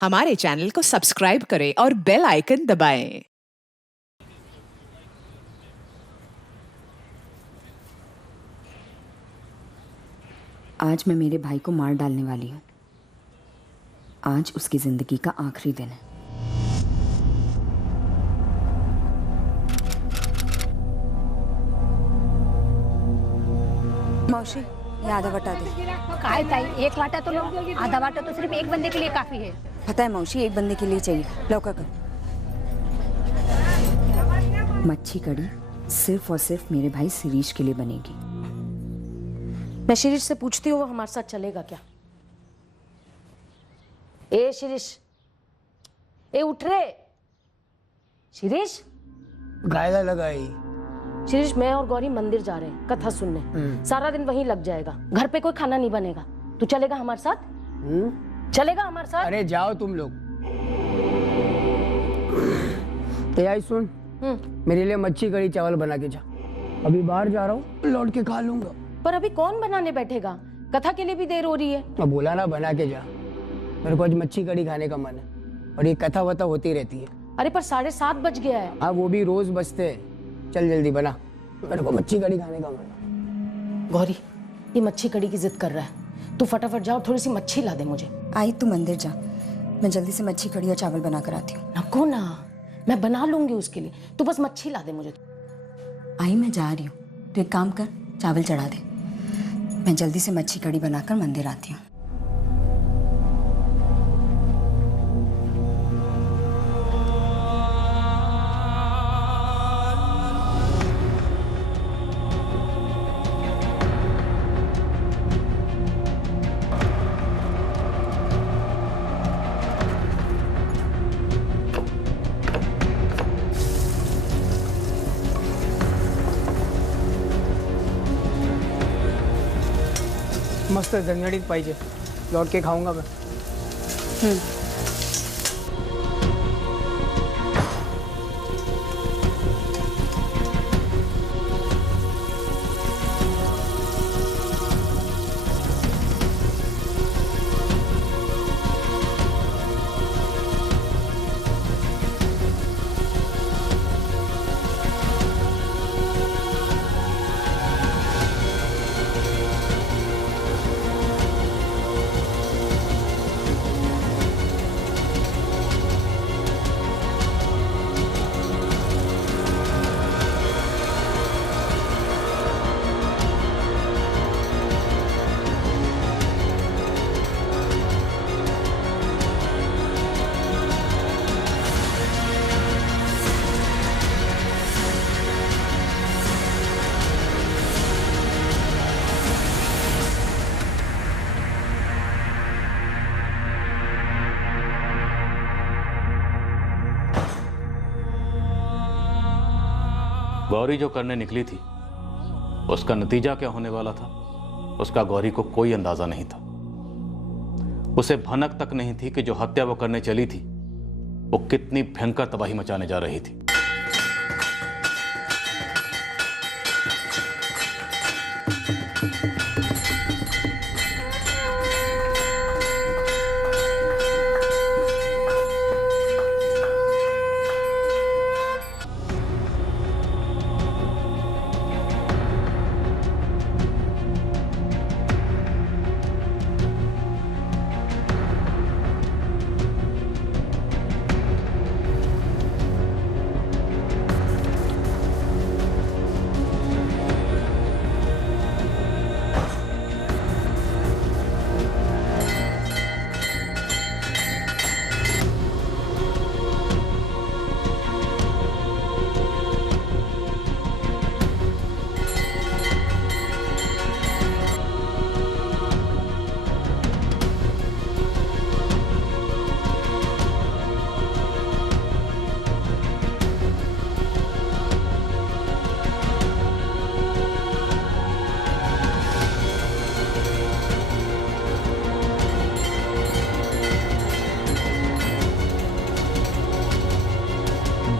हमारे चैनल को सब्सक्राइब करें और बेल आइकन दबाएं। आज मैं मेरे भाई को मार डालने वाली हूँ। आज उसकी जिंदगी का आखिरी दिन है। मौसी, ये आधा वाटा दे। काय ताई, एक वाटा तो लो। आधा वाटा तो सिर्फ एक बंदे के लिए काफी है। पता है मौसी, एक बंदे के लिए चाहिए। लौका कर। मच्छी कड़ी सिर्फ और सिर्फ मेरे भाई शिरीष के लिए बनेगी। मैं शिरीष से पूछती हूँ वो हमारे साथ चलेगा क्या। ए शिरीष, ए उठ रे। शिरीष, गायला लगाई। शिरीष, मैं और गौरी मंदिर जा रहे हैं कथा सुनने। सारा दिन वहीं लग जाएगा। घर पे कोई खाना नहीं बनेगा। तू चलेगा हमारे साथ? चलेगा हमारे साथ? अरे जाओ तुम लोग। तैयारी सुन, मेरे लिए मच्छी कड़ी चावल बना के जा। अभी बाहर जा रहा हूँ, लौट के खा लूंगा। पर अभी कौन बनाने बैठेगा? कथा के लिए भी देर हो रही है। मैं बोला ना बना के जा। मेरे को आज मच्छी कड़ी खाने का मन है और ये कथा वथा होती रहती है। अरे पर 7:30 बज गया है। हाँ वो भी रोज बजते हैं। चल जल्दी बना, मेरे को मच्छी कड़ी खाने का मन है। गौरी, ये मच्छी कड़ी की जिद कर रहा है। तू फटाफट जा और थोड़ी सी मच्छी ला दे मुझे। आई, तू मंदिर जा, मैं जल्दी से मच्छी कड़ी और चावल बना कर आती हूँ। नको ना, मैं बना लूंगी उसके लिए। तू बस मच्छी ला दे मुझे। आई, मैं जा रही हूँ, तो एक काम कर, चावल चढ़ा दे। मैं जल्दी से मच्छी कड़ी बनाकर मंदिर आती हूँ। मस्त झणझणीत पाहिजे, लौट के खाऊंगा मैं। गौरी जो करने निकली थी उसका नतीजा क्या होने वाला था उसका गौरी को कोई अंदाजा नहीं था। उसे भनक तक नहीं थी कि जो हत्या वो करने चली थी वो कितनी भयंकर तबाही मचाने जा रही थी।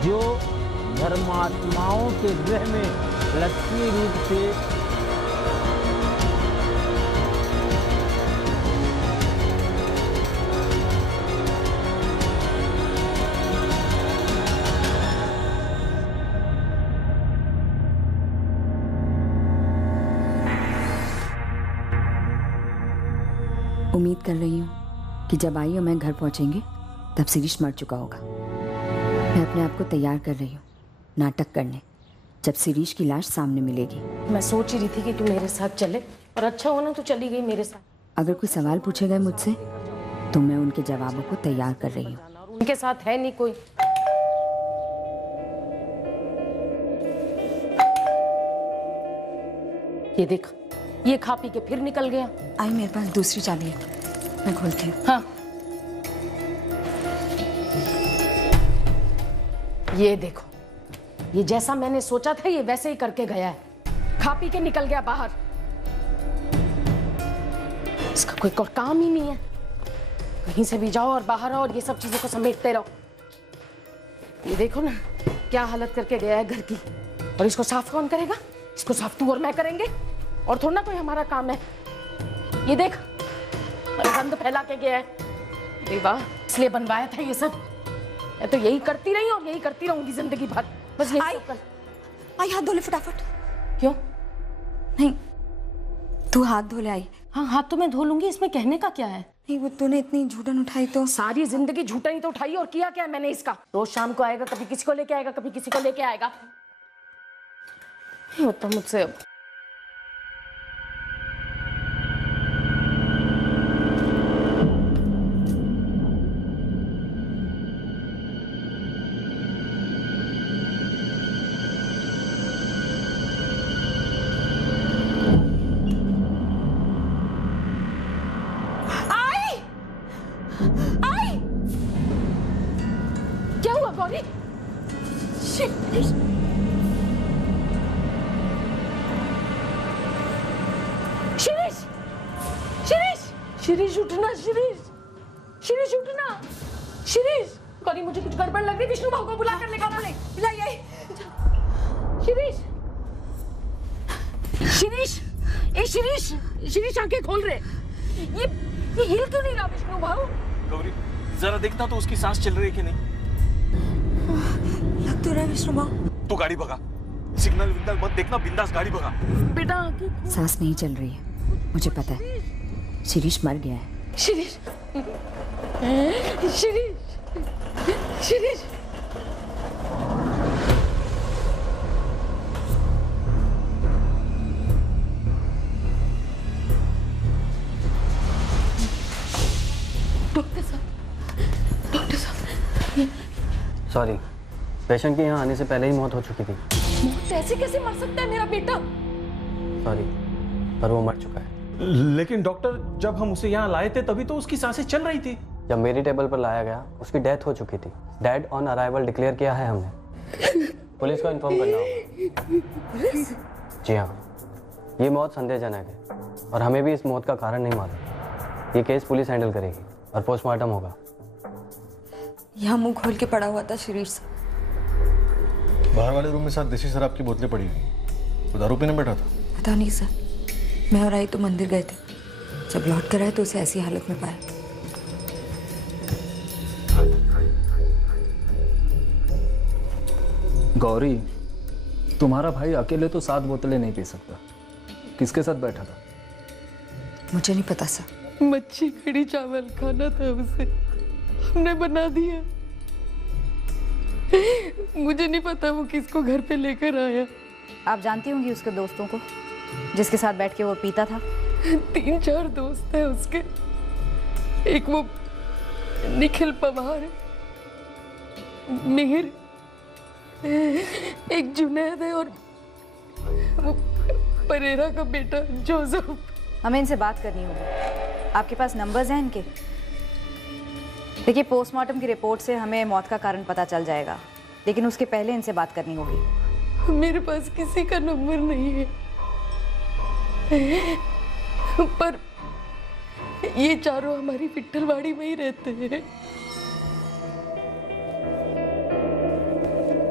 जो धर्मात्माओं के गृह में लक्ष्मी रूप से उम्मीद कर रही हूँ कि जब आई और मैं घर पहुँचेंगे तब शिरीष मर चुका होगा। मैं अपने आप को तैयार कर रही हूँ नाटक करने जब शिरीष की लाश सामने मिलेगी। मैं सोच ही रही थी कि तू मेरे साथ चले, और अच्छा होना तू चली गई मेरे साथ। अगर कोई सवाल पूछे गए मुझसे तो मैं उनके जवाबों को तैयार कर रही हूँ। और उनके साथ है नहीं कोई। ये देख, ये खा पी के फिर निकल गया। आई मेरे पास दूसरी चाबी है, मैं खोलती हूँ। हाँ, ये देखो, ये जैसा मैंने सोचा था ये वैसे ही करके गया है। खा पी के निकल गया बाहर। इसका कोई और काम ही नहीं है। कहीं से भी जाओ और बाहर आओ और ये सब चीजों को समेटते रहो। ये देखो ना क्या हालत करके गया है घर की। और इसको साफ कौन करेगा? इसको साफ तू और मैं करेंगे, और थोड़ा ना कोई हमारा काम है। ये देख, गंद फैला के गया है। अरे वाह, इसलिए बनवाया था ये सब। मैं तो यही करती रही और यही करती रहूंगी जिंदगी भर। बस यही सब कर। आई हाथ धो ले फटाफट। क्यों? नहीं, तू हाथ धो ले। आई हाँ, हाथ तो मैं धो लूंगी, इसमें कहने का क्या है? नहीं, वो तूने इतनी झूठन उठाई तो। सारी जिंदगी झूठा ही तो उठाई, और किया क्या है मैंने इसका? रोज शाम को आएगा, कभी किसी को लेके आएगा, कभी किसी को लेके आएगा। नहीं होता मुझसे अब। क्या हुआ गौरी? शिरीष, शिरीष, शिरीष, शिरीष उठना, शिरीष, शिरीष उठना, शिरीष। गौरी मुझे कुछ गड़बड़ लग रही, विष्णु भाऊ को बुला कर लेकर बोले। बुलाइए। शिरीष, शिरीष, ए शिरीष, शिरीष आंखें खोल रहे। ये हिल क्यों नहीं रहा विष्णु भाऊ? गौरी जरा देखना तो उसकी सांस चल रही है कि नहीं। लग तो रहा है विष्णु भाऊ। तू गाड़ी भगा, सिग्नल विग्नल मत देखना, बिंदास गाड़ी भगा। बेटा आंखें खोल। सांस नहीं चल रही है, मुझे पता है। शिरीष मर गया है। शिरीष, शिरीष, शिरीष। डॉक्टर साहब, डॉक्टर साहब। सॉरी, पेशेंट के यहाँ आने से पहले ही मौत हो चुकी थी। मौत ऐसे कैसे मर सकता है मेरा बेटा? सॉरी, पर वो मर चुका है। लेकिन डॉक्टर, जब हम उसे यहाँ लाए थे तभी तो उसकी सांसें चल रही थी। जब मेरी टेबल पर लाया गया उसकी डेथ हो चुकी थी। डेड ऑन अराइवल डिक्लेयर किया है हमने। पुलिस को इन्फॉर्म करना होगा। जी हाँ, ये मौत संदेहजनक है और हमें भी इस मौत का कारण नहीं मालूम। ये केस पुलिस हैंडल करेगी और पोस्टमार्टम होगा। यहाँ मुंह खोल के पड़ा हुआ था शिरीष। बाहर वाले रूम में साथ देसी शराब की बोतलें पड़ी हुई। वो दारू पीने बैठा था। पता नहीं सर, मैं और आई तो मंदिर गए थे। जब लौट कर आए तो उसे ऐसी हालत में पाया। गौरी, तुम्हारा भाई अकेले तो 7 बोतलें नहीं पी सकता। किसके साथ बैठा था? मुझे नहीं पता सर। मच्छी कड़ी चावल खाना था उसे, हमने बना दिया। मुझे नहीं पता वो किसको घर पे लेकर आया। आप जानती होंगी उसके दोस्तों को जिसके साथ बैठ के वो पीता था? 3-4 दोस्त हैं उसके। एक वो निखिल पवार, मिहिर, एक जुनैद है और वो परेरा का बेटा जोसेफ। हमें इनसे बात करनी होगी। आपके पास नंबर्स हैं इनके? देखिए, पोस्टमार्टम की रिपोर्ट से हमें मौत का कारण पता चल जाएगा, लेकिन उसके पहले इनसे बात करनी होगी। मेरे पास किसी का नंबर नहीं है, पर ये चारों हमारी विट्ठलवाड़ी में ही रहते हैं।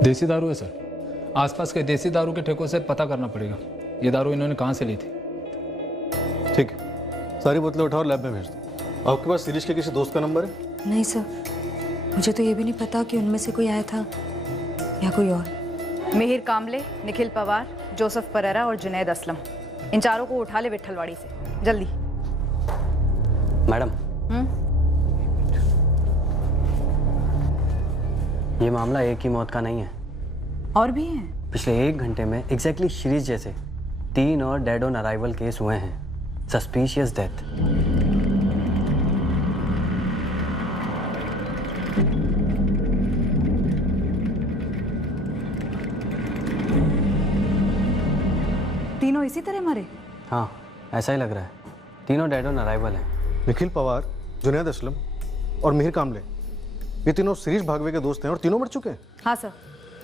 देसी दारू है सर। आसपास के देसी दारू के ठेकों से पता करना पड़ेगा ये दारू इन्होंने कहाँ से ली थी। ठीक है, सारी बोतलें उठाओ, लैब में भेज दो। आपके पास शिरीष के किसी दोस्त का नंबर है? नहीं सर, मुझे तो ये भी नहीं पता कि उनमें से कोई आया था या कोई और। मिहिर कामले, निखिल पवार, जोसेफ परेरा और जुनैद असलम, इन चारों को उठा ले विट्ठलवाड़ी से, जल्दी। मैडम, ये मामला एक ही मौत का नहीं है, और भी हैं। पिछले 1 घंटे में एग्जैक्टली शिरीष जैसे 3 और डेड ऑन अराइवल केस हुए हैं। Suspicious death. तीनों इसी तरह मरे? हाँ, ऐसा ही लग रहा है। तीनों डेड ऑन अराइवल हैं। निखिल पवार, जुनैद असलम और मिहिर कामले, ये तीनों शिरीष भागवे के दोस्त हैं और तीनों मर चुके हैं। हाँ सर,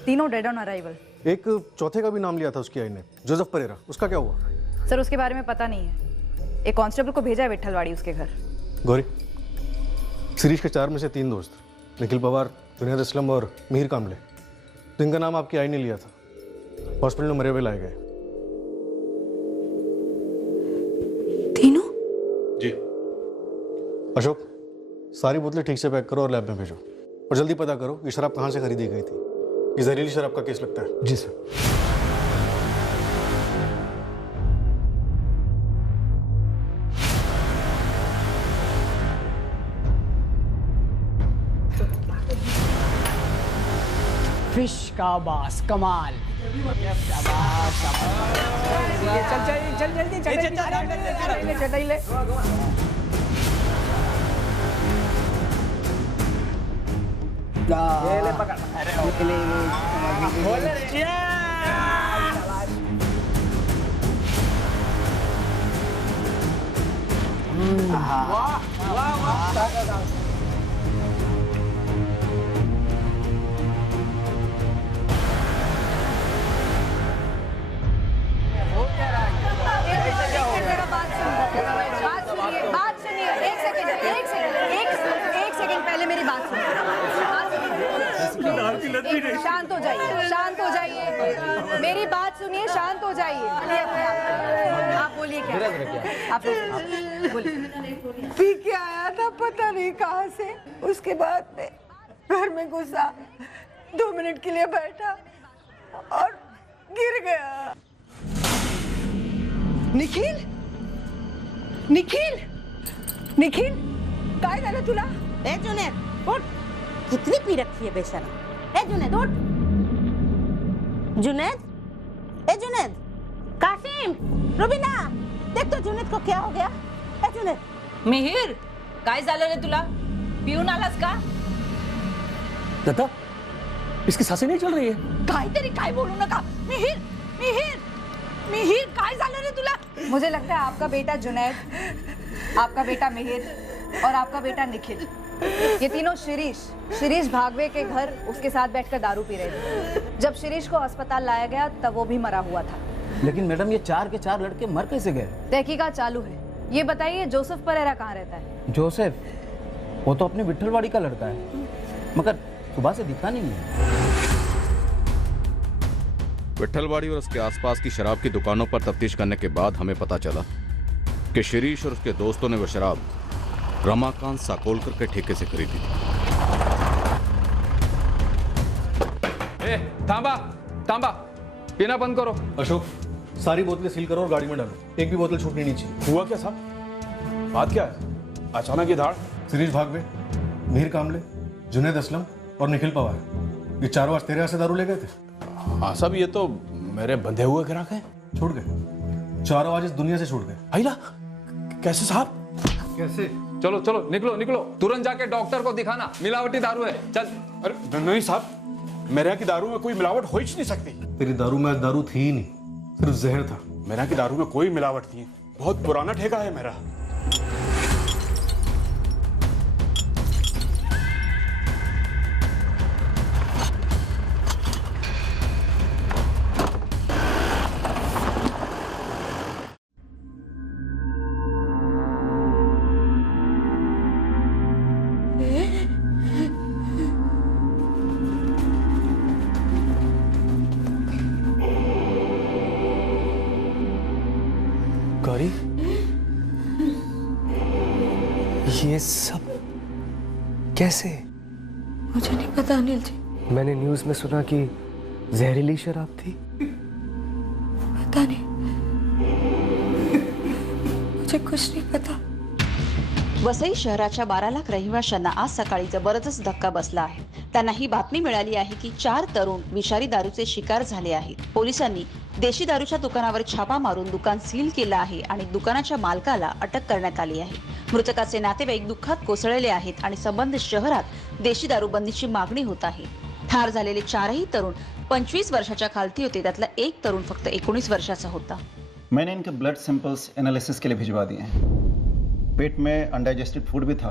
तीनों डेड ऑन अराइवल। एक चौथे का भी नाम लिया था उसकी आई ने, जोसेफ परेरा, उसका क्या हुआ? सर उसके बारे में पता नहीं है। एक कांस्टेबल को भेजा है विट्ठलवाड़ी उसके घर। गौरी, शिरीष के 4 में से 3 दोस्त, निखिल पवार, जुनैद असलम और मिहिर कामले, तो इनका नाम आपकी आई ने लिया था। हॉस्पिटल में मरे हुए लाए गए। तीनों? जी। अशोक, सारी बोतलें ठीक से पैक करो और लैब में भेजो, और जल्दी पता करो ये शराब कहाँ से खरीदी गई थी। ये जहरीली शराब का केस लगता है। जी सर। फिश का बास कमाल। चल जल्दी चटाई ले। ये ले पकड़। बात सुनिए, एक सेकंड पहले मेरी बात सुनिए। शांत हो जाइए, मेरी बात सुनिए, शांत हो जाइए। आप बोलिए क्या? आप बोलिए। पी के आया था पता नहीं कहाँ से, उसके बाद में घर में घुसा, 2 मिनट के लिए बैठा और गिर गया। निखिल काय झालं तुला? ए जुनैद उठ, कितनी पी रखी है बेशरम। ए जुनैद उठ। जुनैद कासिम, रुबीना देख तो जुनैद को क्या हो गया। ए जुनैद। मिहिर, काय झालं रे तुला? पिऊन आलास का? दत्ता, इसकी सांसें नहीं चल रही है। काहीतरी काय बोलू नका। मिहिर काय झालं रे तुला? मुझे लगता है आपका बेटा जुनैद, आपका बेटा मिहिर और आपका बेटा निखिल, ये तीनों शिरीष भागवे के घर उसके साथ बैठकर दारू पी रहे थे। जब शिरीष को अस्पताल लाया गया तब वो भी मरा हुआ था। लेकिन मैडम ये 4 के 4 लड़के मर कैसे गए? तहकीकात चालू है। ये बताइए जोसेफ परेरा कहाँ रहता है? जोसेफ, वो तो अपने विट्ठलवाड़ी का लड़का है, मगर सुबह से दिखा नहीं है। विट्ठलवाड़ी और उसके आसपास की शराब की दुकानों पर तफ्तीश करने के बाद हमें पता चला कि शिरीष और उसके दोस्तों ने वो शराब रमाकांत साकोलकर के ठेके से खरीदी थी। तांबा, पीना बंद करो। अशोक, सारी बोतलें सील करो और गाड़ी में डालो, एक भी बोतल छूटनी नहीं चाहिए। हुआ क्या साहब? बात क्या है? अचानक ये धाड़? शिरीष भागवे, मिहिर कामले, जुनैद असलम और निखिल पवार, ये चारों आज तेरे यहाँ से दारू ले गए थे। हाँ साहब, ये तो मेरे बंधे हुए ग्राहक हैं। छूट गए, चारों आज इस दुनिया से छूट गए। आइला, कैसे साहब? कैसे? चलो निकलो, तुरंत जाके डॉक्टर को दिखाना, मिलावटी दारू है। चल। अरे नहीं साहब, मेरे यहाँ की दारू में कोई मिलावट हो ही नहीं सकती। तेरी दारू में आज दारू थी ही नहीं, सिर्फ जहर था। मेरे यहाँ की दारू में कोई मिलावट नहीं है, बहुत पुराना ठेका है मेरा। गौरी, ये सब कैसे? मुझे नहीं पता अनिल जी। मैंने न्यूज़ में सुना कि जहरीली शराब थी। पता नहीं, मुझे कुछ नहीं पता। वसई शहराच्या 12 लाख रहिवाशांना आज सकाळी जबरदस्त धक्का बसला आहे. त्यांना ही बातमी मिळाली आहे की 4 तरुण विषारी दारूचे शिकार झाले आहेत. पोलिसांनी देशी दारूच्या दुकानावर छापा मारून दुकान सील केलं आहे आणि दुकानाच्या मालकाला अटक करण्यात आली आहे. मृतकाचे नातेवाईक दुःखात कोसळलेले आहेत आणि संबंधित शहरात देशी दारू बंदीची मागणी होत आहे. ठार झालेले 4ही तरुण 25 वर्षाच्या खालती होते. त्यातला एक तरुण फक्त 19 वर्षाचा होता. मैंने इनके ब्लड सैंपल्स एनालिसिस के लिए भिजवा दिए हैं. पेट में अनडाइजेस्टेड फूड भी था,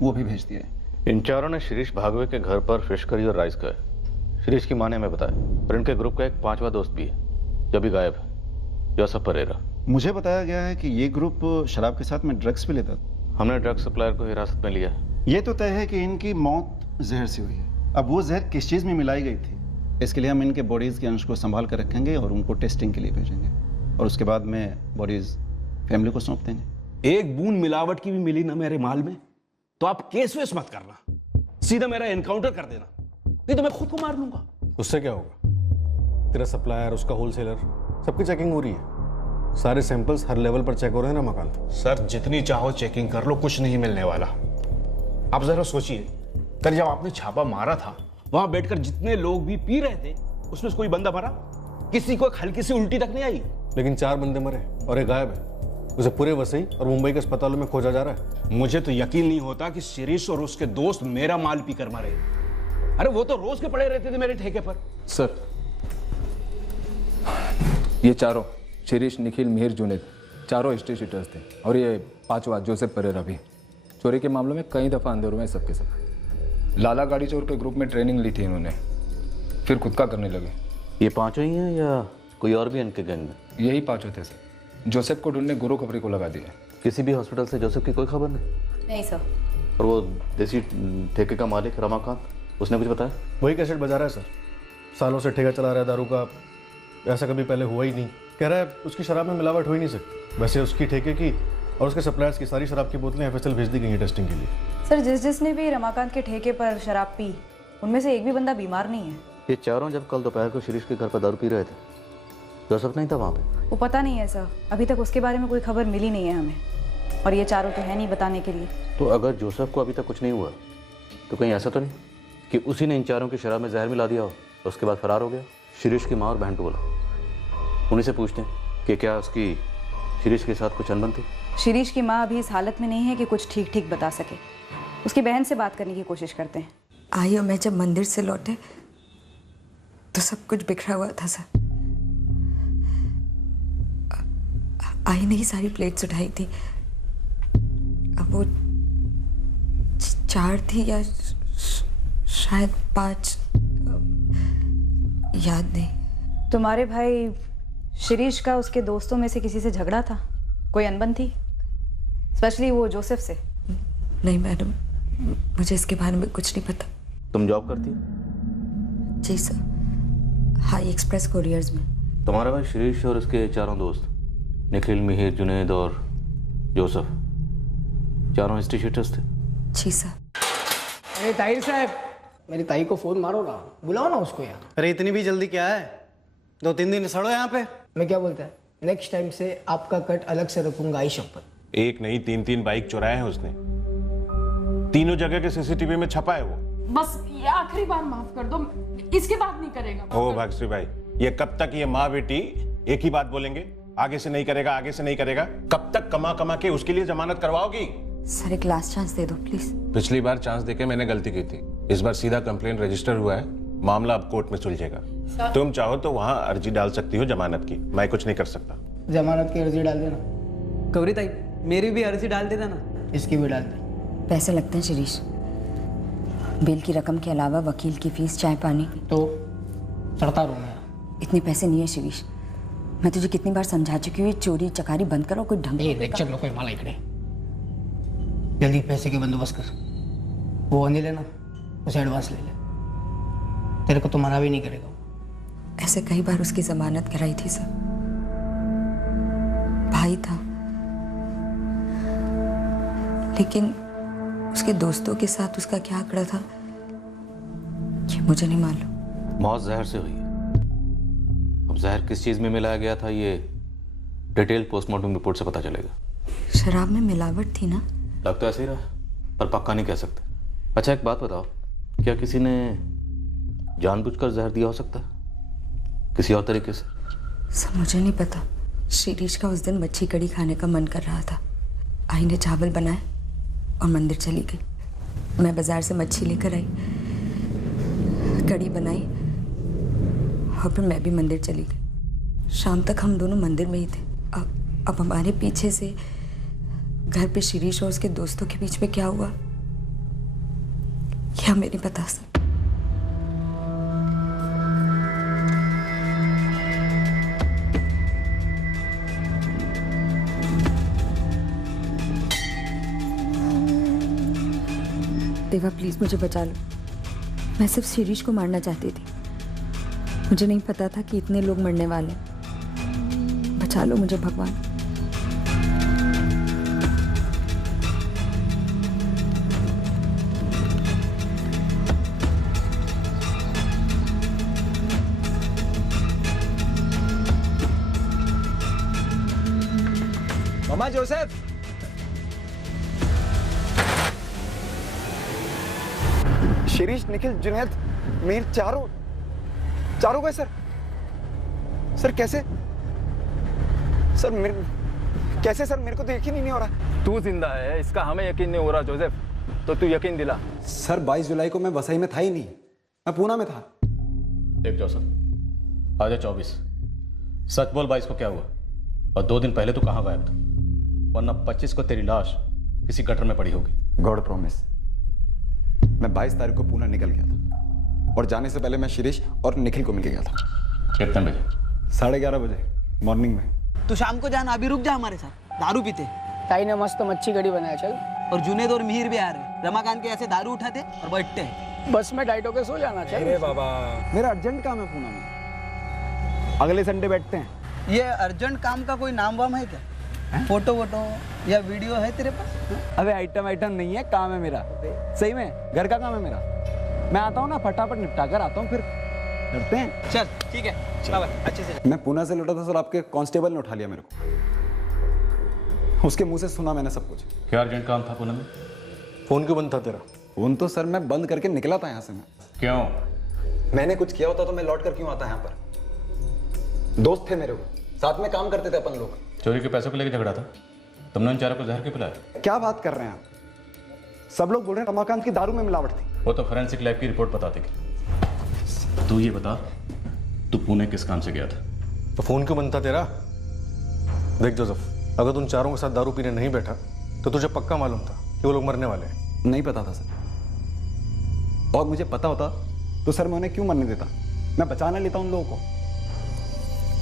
वो भी भेज दिए. इन चारों ने शिरीष भागवे के घर पर फिश करी और राइस खाया. शिरीष की मां ने हमें बताया. और इनके ग्रुप का एक 5वां दोस्त भी है जो भी गायब है, जोसेफ परेरा. मुझे बताया गया है कि ये ग्रुप शराब के साथ में ड्रग्स भी लेता था. हमने ड्रग सप्लायर को हिरासत में लिया. ये तो तय है कि इनकी मौत जहर से हुई है. अब वो जहर किस चीज़ में मिलाई गई थी, इसके लिए हम इनके बॉडीज़ के अंश को संभाल कर रखेंगे और उनको टेस्टिंग के लिए भेजेंगे. और उसके बाद में बॉडीज़ फैमिली को सौंप देंगे. एक बूंद मिलावट की भी मिली ना मेरे माल में तो आप केस वेस मत करना, सीधा मेरा एनकाउंटर कर देना, नहीं तो मैं खुद को मार लूंगा. उससे क्या होगा? तेरा सप्लायर, उसका होलसेलर, सबकी चेकिंग हो रही है. सारे सैंपल्स हर लेवल पर चेक हो रहे हैं ना मकान. सर जितनी चाहो चेकिंग कर लो, कुछ नहीं मिलने वाला. आप जरा सोचिए, कल जब आपने छापा मारा था वहां बैठकर जितने लोग भी पी रहे थे उसमें कोई बंदा मरा? किसी को हल्की सी उल्टी तक नहीं आई. लेकिन 4 बंदे मरे और एक गायब है. उसे पूरे वसई और मुंबई के अस्पतालों में खोजा जा रहा है. मुझे तो यकीन नहीं होता कि शिरीष और उसके दोस्त मेरा माल पी कर मरे. अरे वो तो रोज के पड़े रहते थे मेरे ठेके पर. सर, ये चारों शिरीष, निखिल, मिहिर, जुनेद चारों हिस्ट्री शीटर्स थे. और ये 5वां जोसेफ परेरा भी. चोरी के मामलों में कई दफ़ा अंदर हुए हैं सबके सब. लाला गाड़ी चोर के ग्रुप में ट्रेनिंग ली थी इन्होंने, फिर खुद का करने लगे. ये 5 ही हैं या कोई और भी इनके गैंग में? यही 5 थे सर. जोसेफ को ढूंढने गुरु खबरी को लगा दिया. किसी भी हॉस्पिटल से जोसेफ की कोई खबर नहीं? नहीं सर. और वो देसी ठेके का मालिक रमाकांत, उसने कुछ बताया? वही कैसेट बजा रहा है सर. सालों से ठेका चला रहा है दारू का. ऐसा कभी पहले हुआ ही नहीं. कह रहा है उसकी शराब में मिलावट हो ही नहीं सकती. वैसे उसकी ठेके की और उसके सप्लायर्स की सारी शराब की बोतलें एफएसएल भेज दी गई हैं टेस्टिंग के लिए. सर जिसने भी रमाकांत के ठेके पर शराब पी, उनमें से एक भी बंदा बीमार नहीं है. ये चारों जब कल दोपहर को शिरीष के घर पर दारू पी रहे थे, जोसेफ नहीं था वहाँ पे? वो पता नहीं है सर, अभी तक उसके बारे में कोई खबर मिली नहीं है हमें. और ये चारों तो है नहीं बताने के लिए. तो अगर जोसेफ को अभी तक कुछ नहीं हुआ तो कहीं ऐसा तो नहीं कि उसी ने इन चारों की शराब में जहर मिला दिया हो, उसके बाद फरार हो गया? शिरीष की माँ और बहन को बोला, उन्हीं से पूछते हैं कि क्या उसकी शिरीष के साथ कुछ अनबन थी. शिरीष की माँ अभी इस हालत में नहीं है कि कुछ ठीक ठीक बता सके. उसकी बहन से बात करने की कोशिश करते हैं. आई और मैं जब मंदिर से लौटे तो सब कुछ बिखरा हुआ था सर. आई ने ही सारी प्लेट्स उठाई थी. अब वो 4 थी या शायद 5, याद नहीं. तुम्हारे भाई शिरीष का उसके दोस्तों में से किसी से झगड़ा था? कोई अनबन थी, स्पेशली वो जोसेफ से? नहीं मैडम, मुझे इसके बारे में कुछ नहीं पता. तुम जॉब करती हो? जी सर, हाई एक्सप्रेस कोरियर्स में. तुम्हारा भाई शिरीष और उसके चारों दोस्त निखिल, मिहिर, जुनेद और जोसेफ चारों हिस्ट्री शीटर्स थे? जी सर. अरे ताहिर साहब, मेरी ताई को फोन मारो ना, बुलाओ ना उसको यार. अरे इतनी भी जल्दी क्या है? 2-3 दिन सड़ो यहाँ पे. मैं क्या बोलता है, नेक्स्ट टाइम से आपका कट अलग से रखूंगा. आई शपथ. एक नहीं 3 बाइक चुराए हैं उसने. तीनों जगह के सीसीटीवी में छपा है वो. बस ये आखिरी बार माफ कर दो, इसके बाद नहीं करेगा. ओ भागश्री भाई, ये कब तक ये माँ बेटी एक ही बात बोलेंगे? आगे से नहीं करेगा, आगे से नहीं करेगा. कब तक कमा कमा के उसके लिए जमानत करवाओगी? सर एक लास्ट चांस दे दो प्लीज. पिछली बार चांस देके मैंने गलती की थी. इस बार सीधा कंप्लेन रजिस्टर हुआ है, मामला अब कोर्ट में सुलझेगा. तुम चाहो तो वहाँ अर्जी डाल सकती हो जमानत की. मैं कुछ नहीं कर सकता. जमानत की अर्जी डाल देना. गौरी ताई, मेरी भी अर्जी डाल देना ना. इसकी भी डाल दे. पैसे लगते हैं शिरीष. बिल की रकम के अलावा वकील की फीस, चाय पानी. तो चढ़ता रहूँ मैं. इतने पैसे नहीं है शिरीष. मैं तुझे कितनी बार समझा चुकी हूँ, चोरी चकारी बंद करो. कोई ढंग लेक्चर लो कोई माला इकडे. जल्दी पैसे के बंदोबस्त कर. वो आने लेना, उसे एडवांस ले ले. तेरे को तो मना भी नहीं करेगा. ऐसे कई बार उसकी जमानत कराई थी सर. भाई था, लेकिन उसके दोस्तों के साथ उसका क्या आंकड़ा था ये मुझे नहीं मालूम. मौत जहर से हुई है. अब जहर किस चीज में मिलाया गया था ये डिटेल पोस्टमार्टम रिपोर्ट से पता चलेगा. शराब में मिलावट थी ना? लग तो ऐसे ही रहा, पर पक्का नहीं कह सकते। अच्छा एक बात बताओ, क्या किसी ने जानबूझकर जहर दिया हो सकता है, किसी और तरीके से? सर मुझे नहीं पता। शिरीष का उस दिन मच्छी कड़ी खाने का मन कर रहा था। आई ने चावल बनाए और मंदिर चली गई। मैं बाजार से मच्छी लेकर आई, कड़ी बनाई और फिर मैं भी मंदिर चली गई। शाम तक हम दोनों मंदिर में ही थे। अब हमारे पीछे से घर पे शिरीष और उसके दोस्तों के बीच में क्या हुआ, क्या हमें नहीं पता सर। देवा प्लीज मुझे बचा लो। मैं सिर्फ शिरीष को मारना चाहती थी। मुझे नहीं पता था कि इतने लोग मरने वाले। बचा लो मुझे भगवान। मामा जोसेफ, शिरीष, निखिल, जुनैद, मीर, चारों गए सर। सर कैसे? सर कैसे सर? मेरे को तो यकीन ही नहीं हो रहा। तू जिंदा है इसका हमें यकीन नहीं हो रहा जोसेफ, तो तू यकीन दिला। सर 22 जुलाई को मैं वसई में था ही नहीं, मैं पूना में था। देख जोसेफ, आज 24, सच बोल 22 को क्या हुआ और 2 दिन पहले तू कहाँ गायब था? वरना 25 को तेरी लाश किसी गटर में पड़ी होगी। गॉड प्रॉमिस, मैं 22 तारीख को पूना निकल गया था और जाने से पहले मैं शिरीष और निखिल को मिल गया था। कितने बजे? 11:30 बजे मॉर्निंग में। तो शाम को जाना, अभी रुक जा हमारे साथ, दारू पीते। ताई ने मस्त मच्छी कड़ी बनाया, चल। और जुनेद और मिहिर भी आ रहे। रमाकांत के ऐसे दारू उठाते और बैठते हैं। बस में टाइट होकर सो जाना, चल। अरे बाबा, मेरा अर्जेंट काम है पूना में, अगले संडे बैठते हैं। ये अर्जेंट काम का कोई नाम वाम है क्या? फोटो वोटो या वीडियो है तेरे पास? अबे आइटम नहीं है, काम है मेरा। सही में घर का काम है मेरा। मैं आता हूँ ना, फटाफट निपटा कर आता हूँ, फिर करते हैं। चल ठीक है, अच्छे से। मैं पूना से लौटा था सर, आपके कांस्टेबल ने उठा लिया मेरे को। उसके मुंह से सुना मैंने सब कुछ। क्या अर्जेंट काम था पूना में? फोन क्यों बंद था तेरा? फोन तो सर मैं बंद करके निकला था यहाँ से। मैं क्यों? मैंने कुछ किया होता तो मैं लौट कर क्यों आता यहाँ पर? दोस्त थे मेरे को, साथ में काम करते थे अपन लोग। चोरी के पैसों को लेकर झगड़ा था, तुमने उन चारों को जहर क्यों पिलाया? क्या बात कर रहे हैं आप? सब लोग बोल रहे हैं रमाकांत की दारू में मिलावट थी। वो तो फोरेंसिक लैब की रिपोर्ट बता देगी। तू ये बता, तू पुणे किस काम से गया था? तो फोन क्यों बंद था तेरा? देख जोसेफ, अगर तुम चारों के साथ दारू पीने नहीं बैठा तो तुझे पक्का मालूम था कि वो लोग मरने वाले हैं। नहीं पता था सर, और मुझे पता होता तो सर मैं उन्हें क्यों मरने देता? मैं बचा ना लेता उन लोगों को।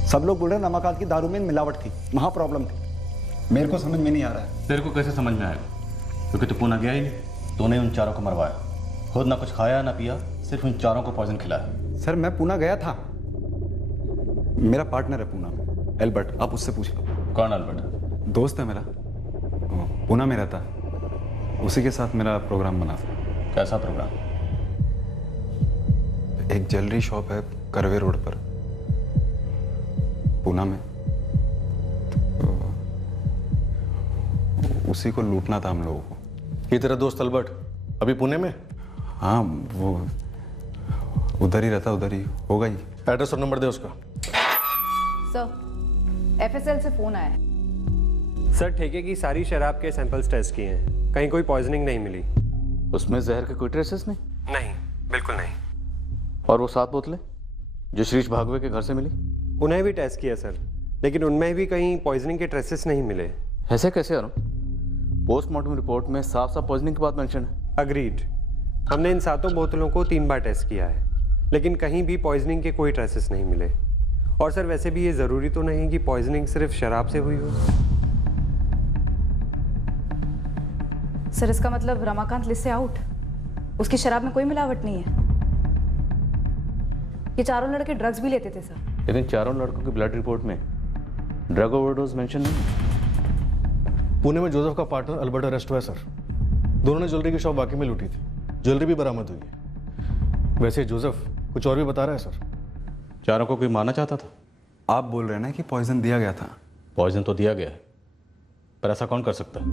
सब लोग बोल रहे हैं रमाकांत की दारू में मिलावट थी, वहां प्रॉब्लम थी। मेरे को समझ में नहीं आ रहा है। तेरे को कैसे समझ में आएगा, क्योंकि तू पुणे गया ही नहीं। तूने उन चारों को मरवाया, खुद ना कुछ खाया ना पिया, सिर्फ उन चारों को पॉइजन खिलाया। सर मैं पूना गया था, मेरा पार्टनर है पूना में, एल्बर्ट, आप उससे पूछ लो। कौन एल्बर्ट? दोस्त है मेरा, पूना में रहता, उसी के साथ मेरा प्रोग्राम बना था। कैसा प्रोग्राम? एक ज्वेलरी शॉप है करवे रोड पर पूना में, तो उसी को लूटना था हम लोगों को। ये तेरा दोस्त अल्बर्ट अभी पुणे में? हाँ, वो उधर ही रहता, उधर ही होगा ही। एड्रेस और नंबर दे उसका। सर, एफएसएल से फोन आया है। सर ठेके की सारी शराब के सैंपल्स टेस्ट किए हैं, कहीं कोई पॉइजनिंग नहीं मिली। उसमें जहर के कोई ट्रेसेस नहीं? नहीं, बिल्कुल नहीं। और वो 7 बोतलें जो शिरीष भागवे के घर से मिली? उन्हें भी टेस्ट किया सर, लेकिन उनमें भी कहीं पॉइजनिंग के ट्रेसेस नहीं मिले। ऐसे कैसे अरुण? पोस्टमार्टम रिपोर्ट में साफ साफ पॉइजनिंग की बात मेंशन है। अग्रीड, हमने इन 7 बोतलों को 3 बार टेस्ट किया है, लेकिन कहीं भी पॉइजनिंग के कोई ट्रेसेस नहीं मिले। और सर वैसे भी ये ज़रूरी तो नहीं कि पॉइजनिंग सिर्फ शराब से हुई हो। सर इसका मतलब रमाकांत लिस्ट से आउट, उसकी शराब में कोई मिलावट नहीं है। ये चारों लड़के ड्रग्स भी लेते थे सर। लेकिन चारों लड़कों की ब्लड रिपोर्ट में ड्रग ओवरडोज मेंशन नहीं। पुणे में जोसेफ का पार्टनर अल्बर्ट अरेस्ट हुआ है सर। दोनों ने ज्वेलरी की शॉप वाकई में लूटी थी, ज्वेलरी भी बरामद हुई है। वैसे जोसेफ कुछ और भी बता रहा है सर। चारों को कोई मारना चाहता था? आप बोल रहे हैं ना कि पॉइजन दिया गया था? पॉइजन तो दिया गया है, पर ऐसा कौन कर सकता है?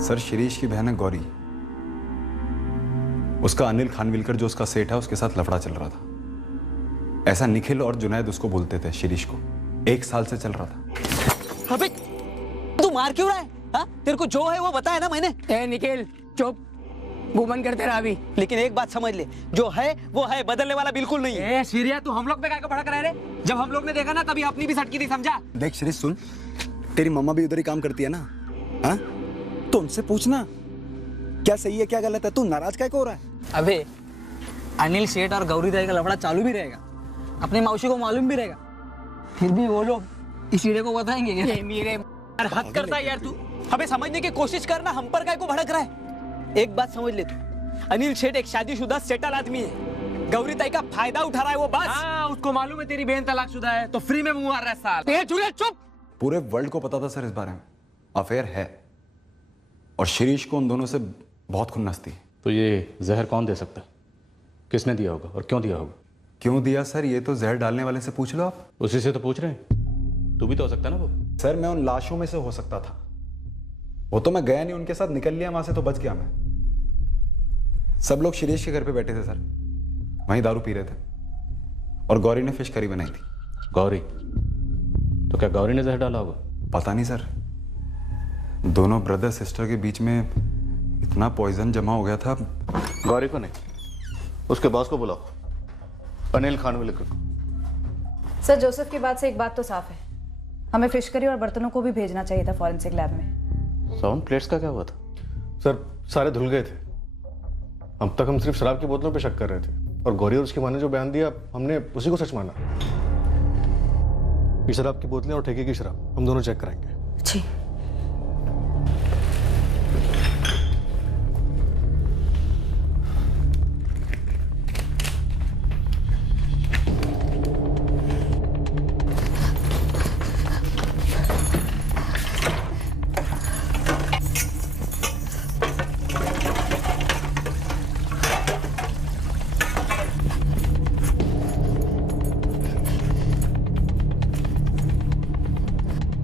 सर शिरीष की बहन है गौरी, उसका अनिल खानविलकर जो उसका सेठ है उसके साथ लफड़ा चल रहा था। ऐसा निखिल और जुनैद उसको बोलते थे शिरीष को। 1 साल से चल रहा था। अबे तू मार क्यों रहा है? हाँ? तेरे को जो है वो बताया ना मैंने। ए निखिल चुप, मुंह बंद करते रहा अभी। लेकिन एक बात समझ ले, जो है वो है, बदलने वाला बिल्कुल नहीं है। सीरिया तू हम लोग पे काय को भड़क रहा है रे? जब हम लोग ने देखा ना तभी अपनी भी सटकी थी, समझा? देख शिरीष सुन, तेरी मम्मा भी उधर ही काम करती है ना, हाँ? तो उनसे पूछना क्या सही है क्या गलत है। तू नाराज काय को हो रहा है? अबे अनिल सेठ और गौरी दाई का लफड़ा चालू भी रहेगा, अपनी मौसी को मालूम भी रहेगा, फिर भी वो लोग इस हीरे को बताएंगे क्या? मेरे हद करता है यार तू। अबे समझने की कोशिश करना, हम पर काय को भड़क रहा है। एक बात समझ ले तू, अनिल सेठ एक शादीशुदा सेटल आदमी है, गौरी ताई का फायदा उठा रहा है वो बस। हाँ, उसको मालूम है तेरी बहन तलाकशुदा है तो फ्री में मुंह मार रहा है साल। ए चुरे चुप। पूरे वर्ल्ड को पता था सर इस बारे में, अफेयर है, और शिरीष को उन दोनों से बहुत खुन्नस थी। तो ये जहर कौन दे सकता है? किसने दिया होगा और क्यों दिया होगा? क्यों दिया सर, ये तो जहर डालने वाले से पूछ लो आप। उसी से तो पूछ रहे हैं, तू भी तो हो सकता है ना वो। सर मैं उन लाशों में से हो सकता था, वो तो मैं गया नहीं उनके साथ, निकल लिया वहां से तो बच गया मैं। सब लोग शिरीष के घर पे बैठे थे सर, वहीं दारू पी रहे थे, और गौरी ने फिश करी बनाई थी। गौरी? तो क्या गौरी ने जहर डाला होगा? पता नहीं सर, दोनों ब्रदर सिस्टर के बीच में इतना पॉइजन जमा हो गया था। गौरी को नहीं, उसके बॉस को बुलाओ, अनिल खानविलकर को। सर जोसेफ की बात से एक बात तो साफ है, हमें फिश करी और बर्तनों को भी भेजना चाहिए था फॉरेंसिक लैब में। साउंड प्लेट्स का क्या हुआ था? सर सारे धुल गए थे। अब तक हम सिर्फ शराब की बोतलों पे शक कर रहे थे, और गौरी और उसकी माँ ने जो बयान दिया हमने उसी को सच माना। ये शराब की बोतलें और ठेके की शराब हम दोनों चेक कराएंगे। जी।